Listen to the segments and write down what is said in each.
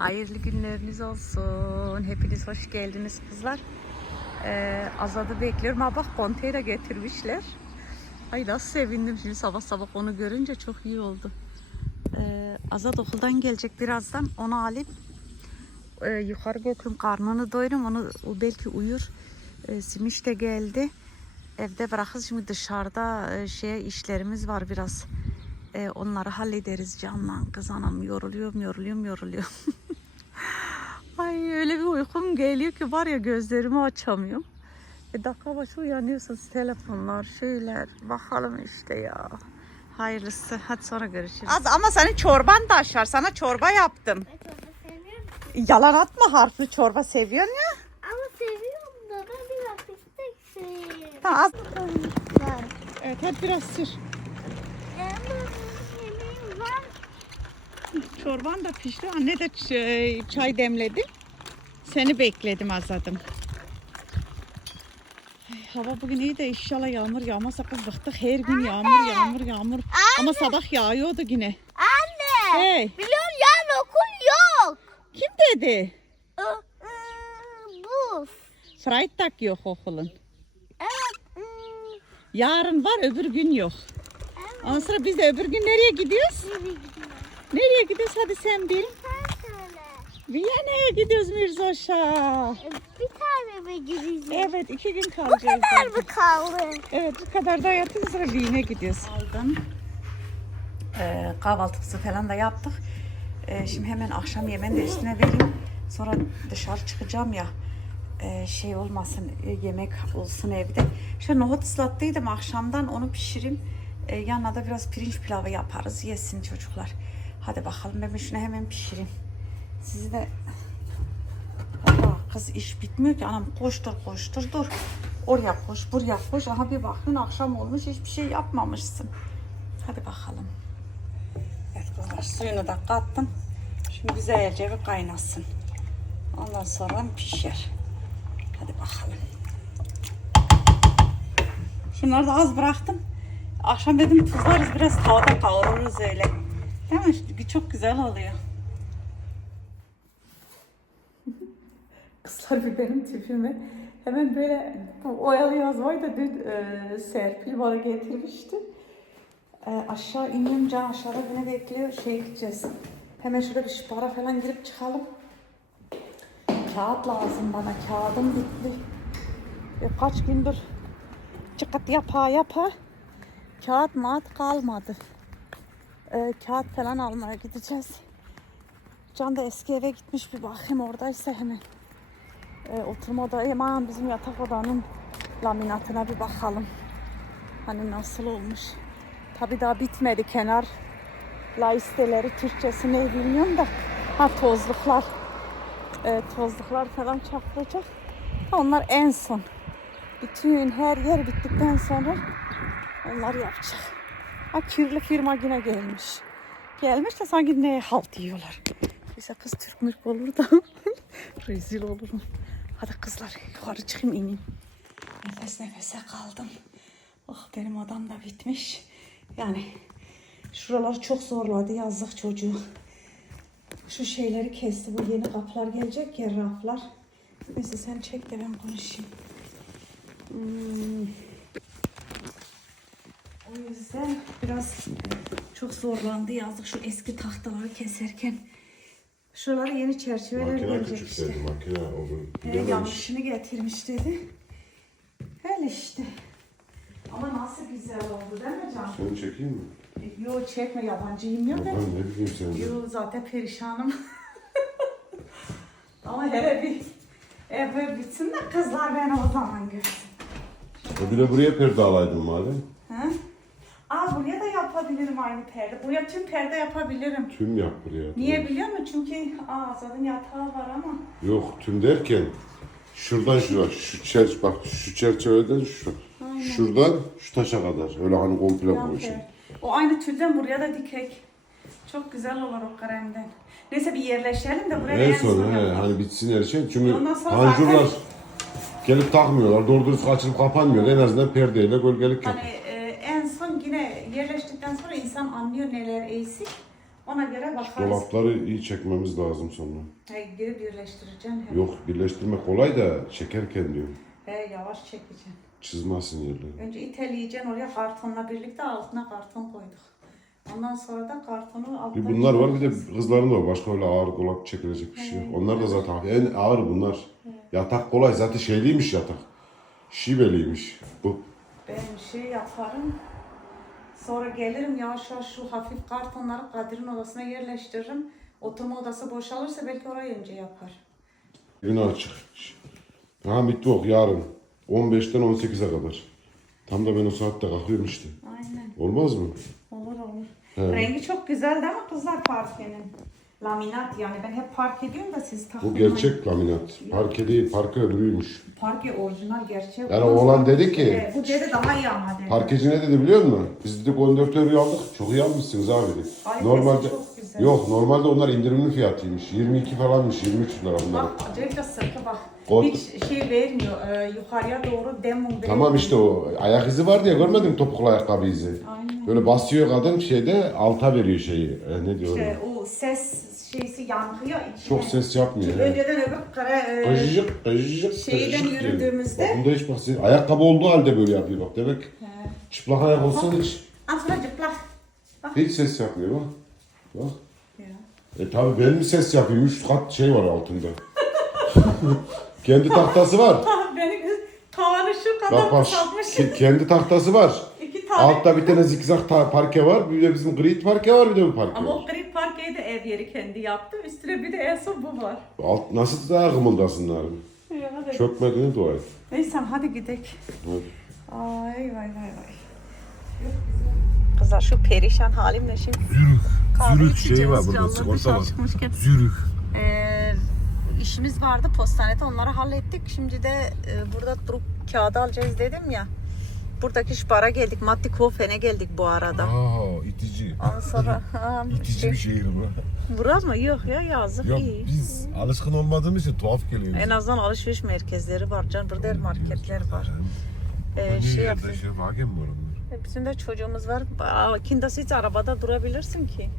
Hayırlı günleriniz olsun. Hepiniz hoş geldiniz kızlar. Ee, Azad'ı bekliyorum. Ha bak konteyner getirmişler. Ay nasıl sevindim şimdi sabah sabah onu görünce çok iyi oldu. Ee, Azad okuldan gelecek birazdan. Onu alayım. Ee, yukarı götürüm karnını doyurayım. Onu o belki uyur. Ee, Simiş de geldi. Evde bırakırız şimdi dışarıda e, şey işlerimiz var biraz. Ee, onları hallederiz canla. Kız anam yoruluyorum yoruluyorum yoruluyorum. Ay öyle bir uykum geliyor ki var ya gözlerimi açamıyorum. E dakika başı uyanıyorsunuz telefonlar şeyler bakalım işte ya. Hayırlısı hadi sonra görüşürüz. Az ama senin çorban da aşar sana çorba yaptım. Ben çorba sevmiyorum. Yalan atma harfli çorba seviyorsun ya. Ama seviyorum da ben biraz istek seviyorum. Tamam az. Evet hadi biraz sür. Var. Çorban da pişti. Anne de çay demledi. Seni bekledim azadım. Ay, hava bugün iyi de inşallah yağmur yağmazsa kız bıktık. Her gün yağmur yağmur yağmur. Ama sabah yağıyordu yine. Anne. Hey Biliyorum yarın okul yok. kim dedi? Iı, Bu. Freitag yok okulun. Evet. ıı, Yarın var öbür gün yok. Evet. Ondan sonra biz de öbür gün nereye gidiyoruz? Nereye gidiyor? Nereye gidiyoruz hadi sen bil. Viyana'ya gidiyoruz Mirzoş'a. Bir tane mi gideceğiz? Evet iki gün Bu kalacağız. kadar orada. mı kaldı? Evet bu kadar da hayatım sonra Viyana'ya gidiyoruz. Aldım. Ee, kahvaltımızı falan da yaptık. Ee, şimdi hemen akşam yemeğini de üstüne vereyim. Sonra dışarı çıkacağım ya. Ee, şey olmasın e, yemek olsun evde. İşte nohut ıslattıydım akşamdan onu pişireyim. Ee, yanına da biraz pirinç pilavı yaparız yesin çocuklar. Hadi bakalım ben şunu hemen pişireyim. Sizi de Aa, kız iş bitmiyor ki anam koştur koştur dur. Oraya koş buraya koş. Aha bir bakın akşam olmuş hiçbir şey yapmamışsın. Hadi bakalım. Evet kızlar suyunu da kattım. Şimdi güzelce bir kaynasın. Ondan sonra pişer. Hadi bakalım. Şunları da az bıraktım. Akşam dedim tuzlarız biraz tavada kavururuz öyle. Değil mi? Çok güzel oluyor. Bir benim tipimi hemen böyle bu oyalı yazmayı da dün e, Serpil bana getirmişti. E, aşağı iniyorum can aşağıda beni bekliyor. Şeye gideceğiz. Hemen şurada bir para falan girip çıkalım. Kağıt lazım bana. Kağıdım bitti. E, kaç gündür çıkıt yapa yapa kağıt mat kalmadı. E, kağıt falan almaya gideceğiz. Can da eski eve gitmiş bir bakayım oradaysa hemen. E, oturma odayı aman bizim yatak odanın laminatına bir bakalım. Hani nasıl olmuş. Tabi daha bitmedi kenar laisteleri Türkçesi ne bilmiyorum da. Ha tozluklar. E, tozluklar falan çakılacak. Onlar en son. Bütün her yer bittikten sonra onlar yapacak. Ha kirli firma yine gelmiş. Gelmiş de sanki ne halt yiyorlar. Bize kız Türk mürk olur da rezil olurum. Hadi kızlar yukarı çıkayım ineyim. Nefes nefese kaldım. Oh benim adam da bitmiş. Yani şuralar çok zorladı yazık çocuğu. Şu şeyleri kesti. Bu yeni kaplar gelecek ya raflar. Neyse sen çek de ben konuşayım. Hmm. O yüzden biraz çok zorlandı yazık şu eski tahtaları keserken. Şuralara yeni çerçeveler Makine küçük işte. dedi. Makine onu Ee, bilememiş. yanlışını getirmiş dedi. Öyle işte. Ama nasıl güzel oldu değil mi Can? Seni çekeyim mi? Yo çekme yabancıyım yok Ben ne bileyim sen de. Yo zaten perişanım. Ama hele bir ev böyle bitsin de kızlar beni o zaman görsün. E bir de buraya perde alaydın madem. Ha? Aa buraya yapabilirim aynı perde. Buraya tüm perde yapabilirim. Tüm yap buraya. Niye biliyor musun? Çünkü aa zaten yatağı var ama. Yok tüm derken şuradan şuraya şu çerç bak şu çerçeveden şu şuradan şu taşa kadar öyle hani komple bu perde. O aynı türden buraya da dikek. Çok güzel olur o kremden. Neyse bir yerleşelim de buraya En son he, yapalım. hani bitsin her şey. Çünkü Ondan sonra zaten- gelip takmıyorlar. Doğru dürüst açılıp kapanmıyor. En azından perdeyle gölgelik yap. Hani e, en son yine yerleştikten sonra insan anlıyor neler eksik. Ona göre bakarız. Dolapları iyi çekmemiz lazım sonra. He, geri birleştireceksin. He. Yok birleştirmek kolay da çekerken diyorum. He, yavaş çekeceksin. Çizmesin yerleri. Önce iteleyeceksin oraya kartonla birlikte altına karton koyduk. Ondan sonra da kartonu alttan Bir bunlar var bir de kızların da var. Başka öyle ağır dolap çekilecek bir şey yok. Onlar da zaten en ağır bunlar. Yatak kolay. Zaten şeyliymiş yatak. Şibeliymiş. Bu Ben şey yaparım. Sonra gelirim yavaş yavaş şu hafif kartonları Kadir'in odasına yerleştiririm. Oturma odası boşalırsa belki orayı önce yapar. gün açık. Ha mittwoch yarın. 15'ten 18'e kadar. Tam da ben o saatte kalkıyorum işte. Aynen. Olmaz mı? Olur olur. He. Rengi çok güzel değil mi kızlar parkenin? Laminat yani ben hep parke diyorum da siz Bu takılmayın. gerçek laminat. Parke değil, parke öbürüymüş. Parke orijinal gerçek. Yani oğlan dedi ki, Ee, bu dedi daha iyi ama dedi. parkeci ne dedi biliyor musun? Biz dedik 14 euro aldık. Çok iyi almışsınız abi dedi. Ay, Normalde çok güzel. yok normalde onlar indirimli fiyatıymış. 22 falanmış, 23 lira bunlar. Bak acayip sırtı bak. Hiç şey vermiyor. e, yukarıya doğru demon vermiyor. Tamam işte o ayak izi var diye görmedin mi topuklu ayakkabı izi. Aynen. Böyle basıyor kadın şeyde alta veriyor şeyi. E, ne diyor? İşte o ses şeysi yankıyor içine. Çok ses yapmıyor. he. Önceden öbür kare e, Kıcıcık, kıcıcık, Şeyden kıcıcık diyor. yürüdüğümüzde- Bak bunda hiç bak ayakkabı olduğu halde böyle yapıyor bak demek. Çıplak ayak olsa hiç, aslında cıplak. hiç ses yapmıyor bak. Bak. Ya. E tabi benim ses yapıyor. Üç kat şey var altında. kendi tahtası var. Beni tavanı şu kadar Bak bak kısaltmış. ke- kendi tahtası var. İki tane. Altta bir tane zikzak ta- parke var. Bir de bizim grid parke var bir de bu parke Ama o var. Parkeyi de ev yeri kendi yaptı. Üstüne bir de en son bu var. Alt, nasıl daha kımıldasınlar? Ya, hadi. Çökmediğine dua et. Neyse hadi gidelim. Hadi. Ay vay vay vay. Kızlar şu perişan halimle şimdi kahve Zürih içeceğiz. şeyi var burada, Canlı sigorta dışarı var. çıkmışken. Zürih. Ee, işimiz vardı postanede onları hallettik. Şimdi de e, burada durup kağıdı alacağız dedim ya. Buradaki şpara geldik. Matti Kofen'e geldik bu arada. Aa itici. Ondan sonra İtici şey, bir şehir bu. Burası mı? Yok ya yazık Yok iyi. biz alışkın olmadığımız için tuhaf geliyor. En azından alışveriş merkezleri var. Can burada marketler var. Ee, Hani şey yapıyor. şey Wagen mi var onlar? E, Bizim de çocuğumuz var. Aa, Kindas hiç arabada durabilirsin ki.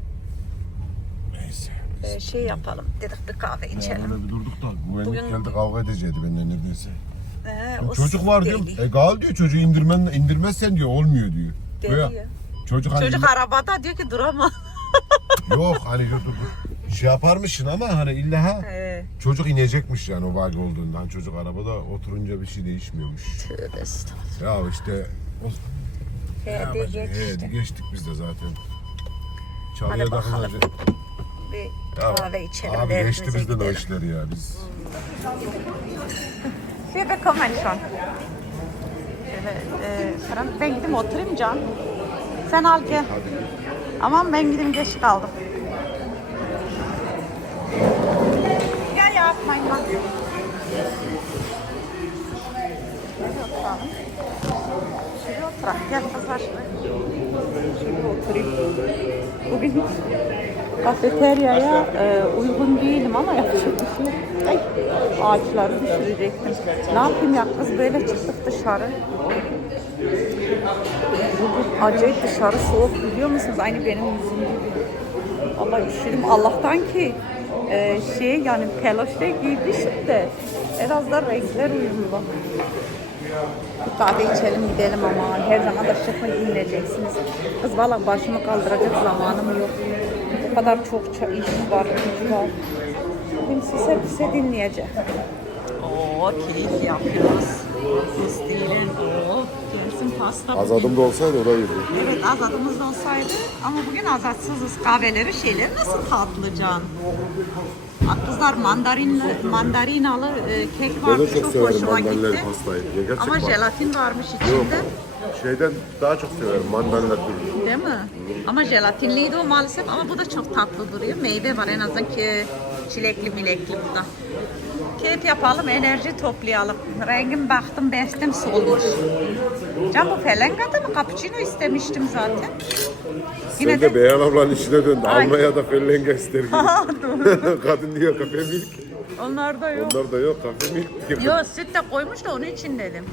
Neyse. Ee, şey yapalım. Dedik bir kahve içelim. Böyle bir durduk da güvenlik Bugün- geldi kavga edecekti benden neredeyse. Ee, o Çocuk var diyorum. E gal diyor çocuğu indirmen, indirmezsen diyor olmuyor diyor. Deli Böyle ya. Çocuk hani Çocuk arabada diyor ki durama. yok hani yok- şey yaparmışsın ama hani illa ha Ee, çocuk inecekmiş yani o vagi olduğundan çocuk arabada oturunca bir şey değişmiyormuş. tövbe estağfurullah. Ya işte o He, de geç He, işte. geçtik biz de zaten. Bakalım. takılınca. Bir kahve içelim. Abi geçti bizden o gidelim. işler ya biz. Wir bekommen schon. Şöyle, e, ben gideyim oturayım Can. Sen al gel. Aman ben gideyim geç kaldım. Ya mein Mann. Şöyle oturalım. Şöyle oturak. Gel kızlar şuraya. Şöyle oturayım. Bugün kafeteryaya e, uygun değilim ama yapacak bir şey. Ay, ağaçları düşürecektim. Ne yapayım ya kız böyle çıktık dışarı. Bugün acayip dışarı soğuk biliyor musunuz? Aynı benim yüzüm gibi. Allah üşüdüm. Allah'tan ki e, şey yani peloşte giymişim de en azından renkler uyumlu. Bir kahve içelim gidelim ama her zaman da şık mı giyineceksiniz. Kız valla başımı kaldıracak zamanım yok. O kadar çok iş var, güç var. Size size dinleyeceğim. Oo keyif yapıyoruz. O gelsin pasta. bugün. Azadımda olsaydı o da iyiydi. Evet azadımız da olsaydı ama bugün azatsızız. Kahveleri şeyleri nasıl tatlı can. Aa, Kızlar mandarin mandalinalı e, kek Ben vardı de çok çok, severim hoşuma gitti. pastayı. Ama var. jelatin varmış Yok. Şeyden daha çok severim mandalina türü. Değil mi? Ama jelatinliydi o maalesef ama bu da çok tatlı duruyor. Meyve var en azından ki çilekli milekli bu da. Keyif yapalım, enerji toplayalım. Rengim baktım, bestim solmuş. Can bu felengata mı? Cappuccino istemiştim zaten. Yine Sen de de Beyhan ablanın işine döndü. Ay. Almaya da fellenge ister gibi. Kadın diyor kafe milk. Onlar da yok. Onlar da yok kafe milk diyor. Yok süt de koymuş da onun için dedim.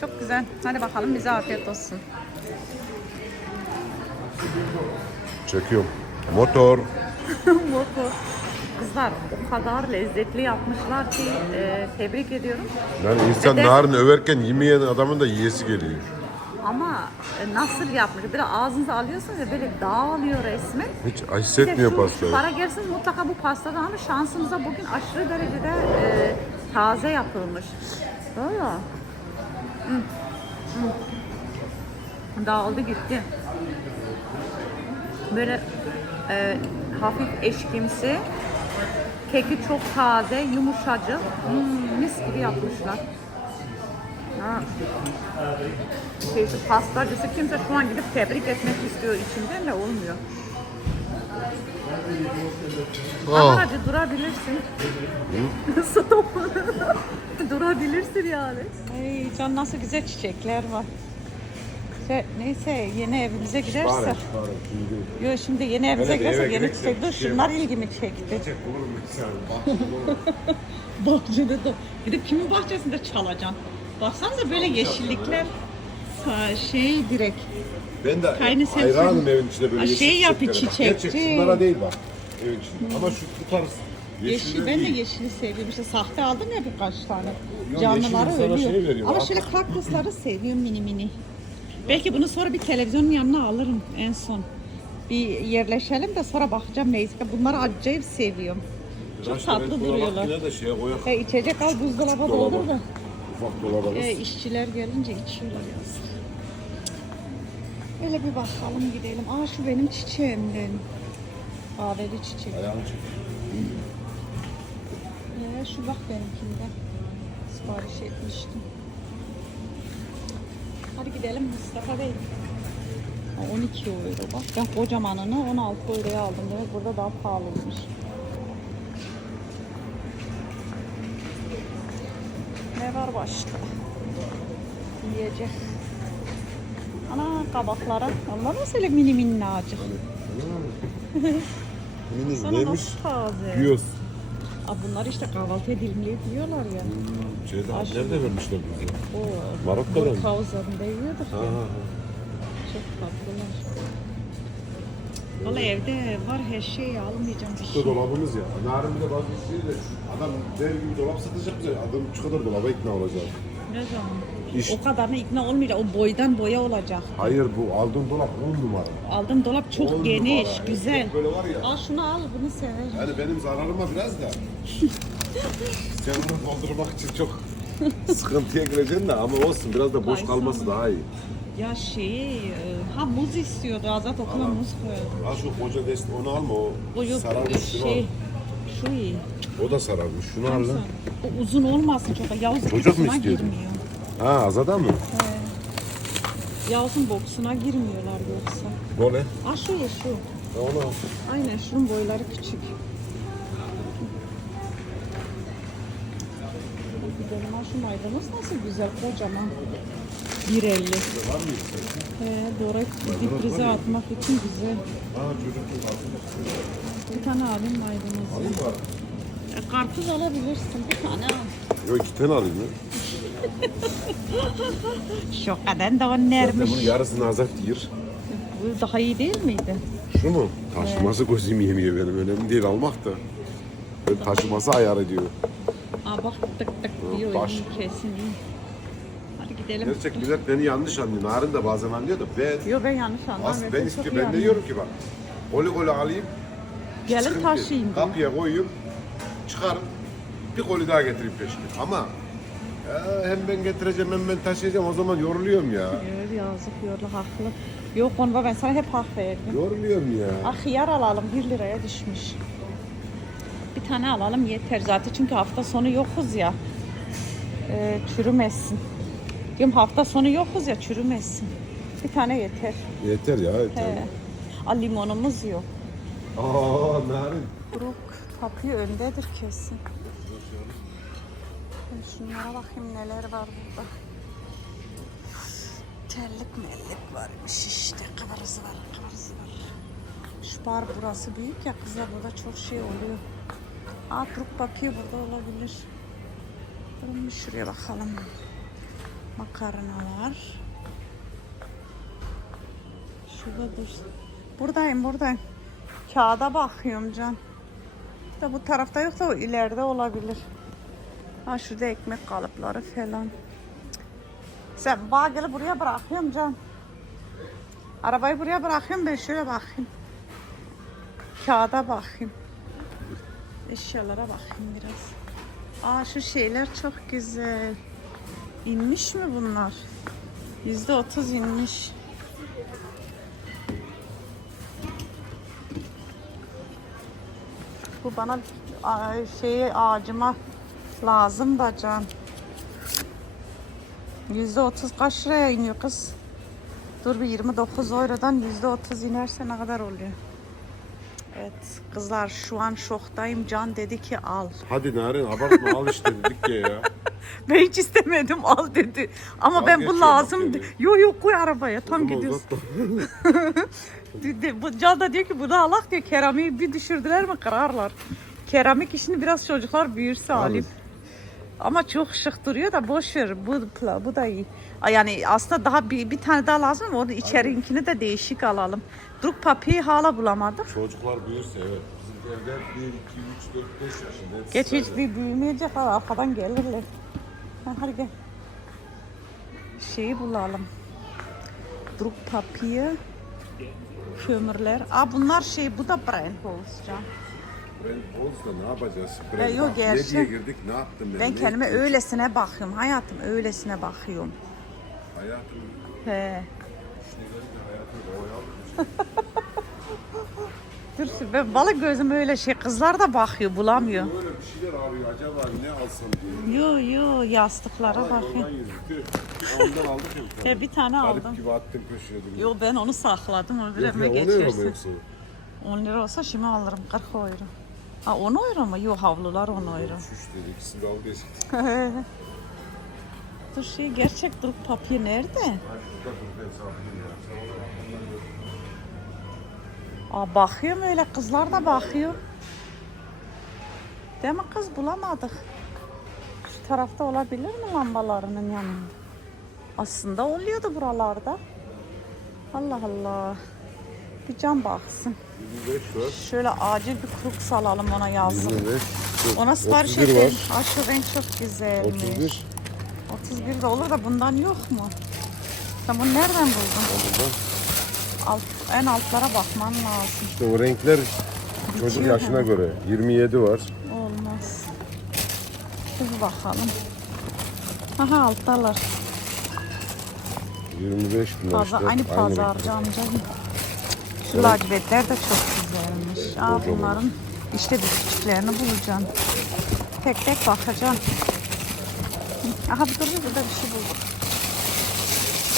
Çok güzel. Hadi bakalım bize afiyet olsun. Çekiyorum. Motor. Motor. Kızlar o kadar lezzetli yapmışlar ki e, tebrik ediyorum. Yani insan narin överken yemeyen adamın da yiyesi geliyor. Ama e, nasıl yapmış? Böyle ağzınıza alıyorsunuz ya böyle dağılıyor resmen. Hiç hissetmiyor pastayı. Para gelsiniz mutlaka bu pastadan ama şansımıza bugün aşırı derecede e, taze yapılmış. Valla. Dağıldı gitti. Böyle e, hafif eşkimsi. Keki çok taze, yumuşacık. Hmm, mis gibi yapmışlar. Ha. Şey, pastacısı kimse şu an gidip tebrik etmek istiyor içinden de olmuyor. Ama hadi durabilirsin. Stop. durabilirsin yani. Ay can nasıl güzel çiçekler var. Şey, neyse yeni evimize gidersek. Yok şimdi yeni evimize bir eve yeni çiçek. Dur çiçeğe şunlar ilgimi çekti. Sen? Bahçede de. Gidip kimin bahçesinde çalacaksın? Baksanıza böyle yeşillikler. Ha, Şey direkt. Ben de Kaynı hayranım evin içinde böyle yeşil şey yapıyor, çiçeklere. Bak, Gerçek şunlara değil bak. Evin içinde. Ama şu bu tarz Yeşil, yeşiller ben de değil. yeşili seviyorum. İşte sahte aldım ya birkaç tane. Yok, Canlıları yeşil insana ölüyor. şey veriyor, Ama şöyle kaktüsleri seviyorum mini mini. Belki bunu sonra bir televizyonun yanına alırım en son. Bir yerleşelim de sonra bakacağım neyse. Bunları acayip seviyorum. Çok İşte tatlı ben duruyorlar. Yine de şeye koyak. E, içecek al buzdolaba Dolaba. doldur da. Ufak dolaba. E, işçiler gelince içiyorlar ya. Öyle bir bakalım gidelim. Aa şu benim çiçeğimden. Kahveli çiçek. Ayağını çek. Ee, şu bak benimkinden. Sipariş etmiştim. Hadi gidelim Mustafa Bey. Ha, 12 euro bak. Ben kocamanını 16 euroya aldım. Demek burada daha pahalıymış. Ne var başka? Yiyecek. Ana kabaklara. Onlar nasıl öyle mini minnacık? Mini Sana neymiş? nasıl taze? Yiyoruz. Aa, bunlar işte kahvaltıya dilimleyip yiyorlar ya. Şeyde Aşırı. nerede vermişler bize? O Marokka'da mı? Burkhausen'da yiyorduk. Ha ha ha. Çok tatlılar. Valla evde var her şeyi almayacağım bir İşte şey. dolabımız ya. Narin bir de bazı şey de adam dev gibi dolap satacak bize. Adam şu kadar dolaba ikna olacak. Ne zaman? İş- O kadarına ikna olmayacak. O boydan boya olacak. Hayır bu aldığın dolap 10 numara. Aldığım dolap çok On geniş, numara. güzel. Böyle var ya. Al şunu al, bunu severim. Yani benim zararıma biraz da. Sen onu doldurmak için çok sıkıntıya gireceksin de ama olsun biraz da boş Ay, kalması sana. daha iyi. Ya şey, e, ha muz istiyordu. Azat okula muz koyalım. Al şu koca dest onu alma o O yok sararmış şunu şey, şu iyi. al. O da sararmış şunu al lan. O uzun olmasın çok. Yavuz Çocuk mu boksuna istiyordun? Ha Azada mı? Yavuz'un boksuna girmiyorlar yoksa. Bu ne? Ah şu ya şu. Ha, onu al. Aynen şunun boyları küçük. Gidelim ha şu maydanoz nasıl güzel kocaman. 1.50. Var mı istersen? He, doğru difrize atmak için güzel. Ha. Bir tane alayım maydanozu. E, karpuz alabilirsin. Bir tane al. Yok iki tane alayım ya. Şu kadar da Zaten önermiş. bunun yarısını Azat yer. Bu daha iyi değil miydi? Şu mu? Taşıması gözüm yemiyor benim. Önemli değil almak da. Ben taşıması ayar ediyor. Aa bak tık tık diyor. baş. kesin iyi. Hadi gidelim. Gerçek millet beni yanlış anlıyor. Narin de bazen anlıyor da ben Yok ben yanlış anladım. As ben iyi Ben de diyorum ki bak. Goli goli alayım. Gelin taşıyayım. Kapıya koyayım. Çıkarım. Bir goli daha getireyim peşine. Ama ya hem ben getireceğim hem ben taşıyacağım. O zaman yoruluyorum ya. Yok yazık yorlu haklı. Yok onda ben sana hep hak verdim. Yoruluyorum ya. Ah hıyar alalım 1 liraya düşmüş. Bir tane alalım yeter zaten çünkü hafta sonu yokuz ya. Ee, çürümesin. Diyorum hafta sonu yokuz ya çürümesin. Bir tane yeter. Yeter ya yeter. He. Aa, limonumuz yok. Aa narin. Brook kapıyı öndedir kesin. Şunlara bakayım neler var burada. Terlik mellik varmış işte. Kıvırızı var, kıvırızı var. Şu bar burası büyük ya kızlar burada çok şey oluyor. Aa Brook bakıyor burada olabilir. Durun bir şuraya bakalım. Makarna var. Şurada dur. Buradayım buradayım. Kağıda bakıyorum Can. Da bu tarafta yoksa o ileride olabilir. Ha şurada ekmek kalıpları falan. Sen bageli buraya bırakıyorum Can. Arabayı buraya bırakıyorum ben şöyle bakayım. Kağıda bakayım. Eşyalara bakayım biraz. Aa şu şeyler çok güzel. İnmiş mi bunlar? Yüzde otuz inmiş. Bu bana şeyi ağacıma lazım da can. Yüzde otuz kaç liraya iniyor kız? Dur bir 29 eurodan yüzde otuz inerse ne kadar oluyor? Evet kızlar şu an şoktayım. Can dedi ki al. Hadi Narin abartma al işte dedik ya ya. Ben hiç istemedim al dedi. Ama Al ben bu lazım. bak de- geliyor. Yo yo koy arabaya tam Tamam, gidiyoruz. uzatma. De- de- Bu Can da diyor ki bunu alak diyor keramiği bir düşürdüler mi kırarlar. Keramik işini biraz çocuklar büyürse alayım. Ama çok şık duruyor da boş ver. Bu, bu da iyi. Yani aslında daha bir, bir tane daha lazım ama onu içerinkini de değişik alalım. Druk papiyi hala bulamadım. Çocuklar büyürse evet. Bizim evde 1, 2, 3, 4, 5 yaşında. hepsi Geç hiç sırayla. büyü- büyümeyecekler arkadan gelirler. Ha, hadi gel. Şeyi bulalım. Druk papiyi. Kömürler. Aa bunlar şey bu da Brandholz can. Ben Boz'da ne yapacağız? Ya Ben bak, gerçi- Ne diye girdik ne yaptım ben? Ben ne kendime ettim? öylesine bakıyorum. Hayatım öylesine bakıyorum. Hayatım. He. Dur ben balık gözüm öyle şey kızlar da bakıyor bulamıyor. Böyle bir şeyler arıyor acaba ne alsam diye. Yo yo yastıklara bakayım. yürüdü. Ondan aldık ya bir tane. Bir tane aldım. Garip gibi attım köşeye. Yo ben onu sakladım o bir Yok evime ya, o ne euro mu geçersin. yoksa? 10 lira olsa şimdi alırım 40 euro. Ha 10 euro mu? Yok havlular 10 euro. Şuş dedi ikisini de al geçtik. Dur şey gerçek nerede? Dur ondan gör. Aa bakıyorum öyle kızlar da bakıyor. Değil mi kız bulamadık. Şu tarafta olabilir mi lambalarının yanında? Aslında oluyordu buralarda. Allah Allah. Bir can baksın. 25 var. Şöyle acil bir kruk salalım ona yazsın. 25. Ona sipariş 31 edelim. var. Aa, şu renk çok güzelmiş. 31. 31 de olur da bundan yok mu? Sen bunu nereden buldun? Ondan. Alt, en altlara bakman lazım. İşte o renkler çocuk Bitiyor yaşına hemen. göre. 27 var. Olmaz. Dur bakalım. Aha alttalar. 25 bunlar Pazar, işte. aynı pazarcı renkler. amca gibi. Şu lacivitler de çok güzelmiş. Aa, bunların işte bir küçüklerini bulacaksın. Tek tek bakacaksın. Hı, Aha bir dur burada bir şey bulduk.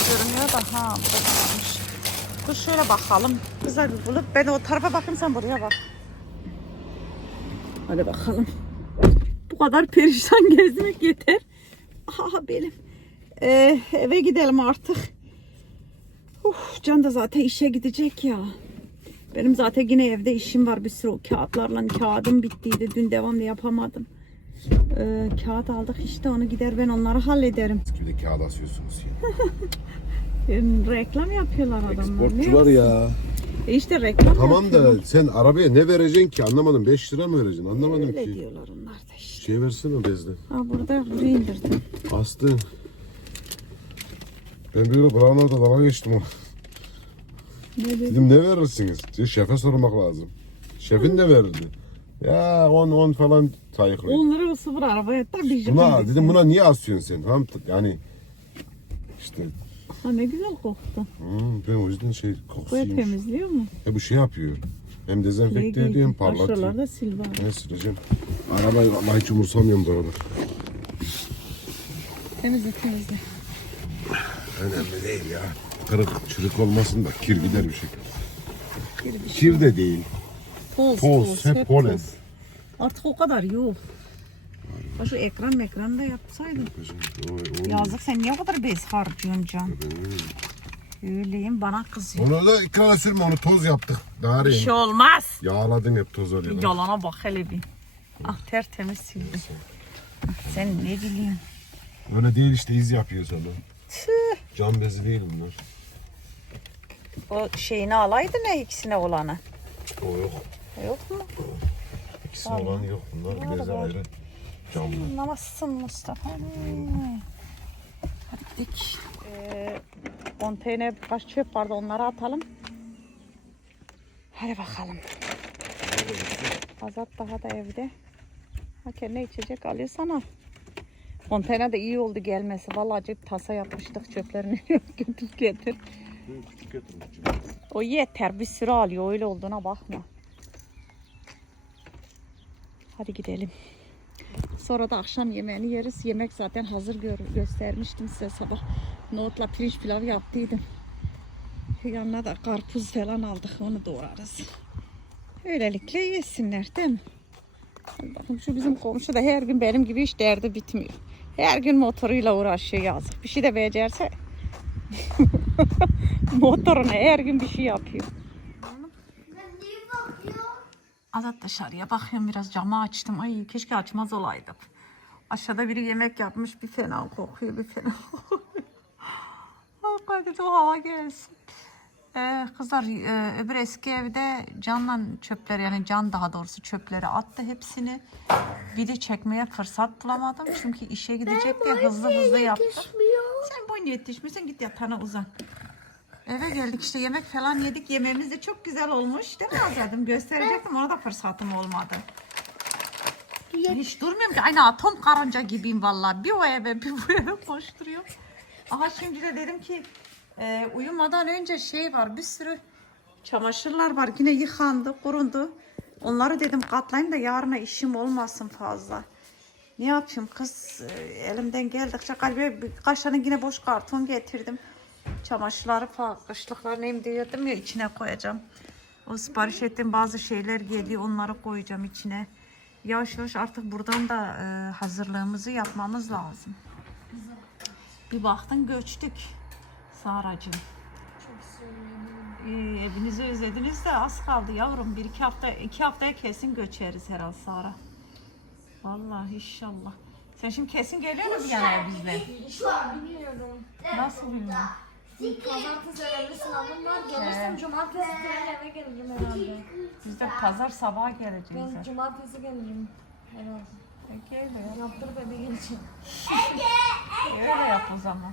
Görünüyor da ha burada varmış. Dur şöyle bakalım. Güzel bir bulup ben o tarafa bakayım sen buraya bak. Hadi bakalım. Bu kadar perişan gezmek yeter. Aha benim. Ee, eve gidelim artık. Uf, Can da zaten işe gidecek ya. Benim zaten yine evde işim var bir sürü kağıtlarla. Kağıdım bittiydi. Dün devamlı yapamadım. Ee, kağıt aldık işte onu gider ben onları hallederim. Bir de kağıt asıyorsunuz ya. Ee, reklam yapıyorlar adamlar. Sportçular ya. E işte reklam Tamam yapıyorlar. da sen arabaya ne vereceksin ki? Anlamadım. 5 lira mı vereceksin? Anlamadım Öyle ki. diyorlar onlar da işte. Şey versene bezden. Ha burada buraya indirdim. Astı. Ben böyle Brown'larda dalga geçtim o. Ne dedim? Dedim ne verirsiniz? Şefe sormak lazım. Şefin de verirdi. Ya 10 10 falan sayıklıyor. Onları o sıfır arabaya tabii. Buna dedim buna niye asıyorsun sen? Tamam yani işte Ha ne güzel koktu. hmm, ben o yüzden şey Bu kokusuymuş. temizliyor mu? E bu şey yapıyor. Hem dezenfekte ediyor hem parlatıyor. Aşağılarda sil var. Ne sileceğim? Arabayı vallahi hiç umursamıyorum bu arada. Temizle temizle. Önemli değil ya. Kırık çürük olmasın da kir gider bir şey. Kir de değil. Toz, Toz, hep polen. toz. Artık o kadar yok. Ha Şu ekran ekran da yapsaydın. Yazık sen niye o kadar bez harcıyorsun Can? Öyleyim bana kızıyor. Onu da ekrana sürme onu toz yaptık. Daha Bir şey olmaz. Yağladın hep toz oluyor. Yalana bak hele bir. Ah tertemiz sildi. Ah, Sen ne biliyorsun? Öyle değil işte iz yapıyor sana. Cam bezi değil bunlar. O şeyini alaydı ne ikisine olanı. O yok. Yok mu? İkisi olan yok. Bunlar Nerede beze bu? ayrı. Camlı. Anlamazsın Mustafa. Hadi gidelim. Ee, konteyner birkaç çöp vardı onları atalım. Hadi bakalım. Azat daha da evde. Ha kendine içecek alıyor sana. Konteyner de iyi oldu gelmesi. Vallahi acayip tasa yapmıştık çöplerini götür getir. Küçük. O yeter bir sürü alıyor öyle olduğuna bakma. Hadi gidelim. Sonra da akşam yemeğini yeriz. Yemek zaten hazır gör- göstermiştim size sabah. Nohutla pirinç pilav yaptıydım. Yanına da karpuz falan aldık onu doğrarız. Öylelikle yesinler değil mi? Bakın şu bizim komşu da her gün benim gibi hiç derdi bitmiyor. Her gün motoruyla uğraşıyor yazık. Bir şey de becerse motoruna her gün bir şey yapıyor. Azat dışarıya bakıyorum biraz camı açtım. Ay keşke açmaz olaydım. Aşağıda biri yemek yapmış bir fena kokuyor bir fena kokuyor. Hadi o hava gelsin. Ee, kızlar e, öbür eski evde canla çöpleri yani can daha doğrusu çöpleri attı hepsini. Video çekmeye fırsat bulamadım çünkü işe gidecek diye hızlı hızlı yaptım. Sen boyun yetişmişsin git yatağına uzan. Eve geldik işte yemek falan yedik. Yemeğimiz de çok güzel olmuş. Değil mi Azad'ım? Gösterecektim ona da fırsatım olmadı. Hiç durmuyorum ki. Aynı atom karınca gibiyim vallahi. Bir o eve bir bu eve koşturuyorum. Aha şimdi de dedim ki e, uyumadan önce şey var bir sürü çamaşırlar var. Yine yıkandı, kurundu. Onları dedim katlayayım da yarına işim olmasın fazla. Ne yapayım kız e, elimden geldikçe galiba birkaç tane yine boş karton getirdim. Çamaşırları falan kışlıklar neyim diyordum ya içine koyacağım. O sipariş ettiğim bazı şeyler geliyor onları koyacağım içine. Yavaş yavaş artık buradan da e, hazırlığımızı yapmamız lazım. Bir baktın göçtük Saracığım. Ee, evinizi özlediniz de az kaldı yavrum. Bir iki hafta iki haftaya kesin göçeriz herhalde Sara. Vallahi inşallah. Sen şimdi kesin geliyor musun yani bizle? Şu an biliyorum. Nasıl bilmiyorum. Pazartesi önemli sınavım var. Gelirsem cumartesi günü eve gelirim herhalde. Biz de pazar sabah geleceğiz. Ben cumartesi gelirim herhalde. Peki öyle yap. Yaptırıp eve geleceğim. Öyle yap o zaman.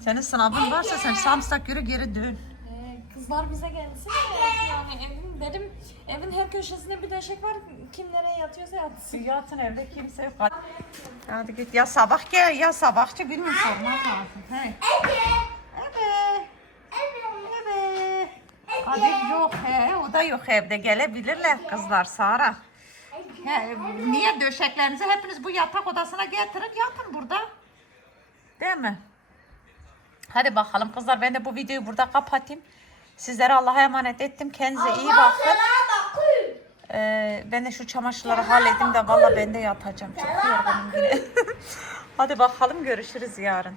Senin sınavın varsa sen Samsak yürü geri dön. Ee, kızlar bize gelsin de yani evin dedim evin her köşesinde bir döşek var. Kim nereye yatıyorsa yatsın. Yatın evde kimse yok. Hadi, Hadi git ya sabah gel ya sabahçı bilmiyorum sormak lazım. He. Evet. Evet. Hadi yok he o da yok evde gelebilirler kızlar Sara. He, niye döşeklerinizi hepiniz bu yatak odasına getirin yatın burada. Değil mi? Hadi bakalım kızlar ben de bu videoyu burada kapatayım. Sizlere Allah'a emanet ettim. Kendinize iyi bakın. Ee, ben de şu çamaşırları halledeyim de valla ben de yatacağım. Çok yorgunum yine. Hadi bakalım görüşürüz yarın.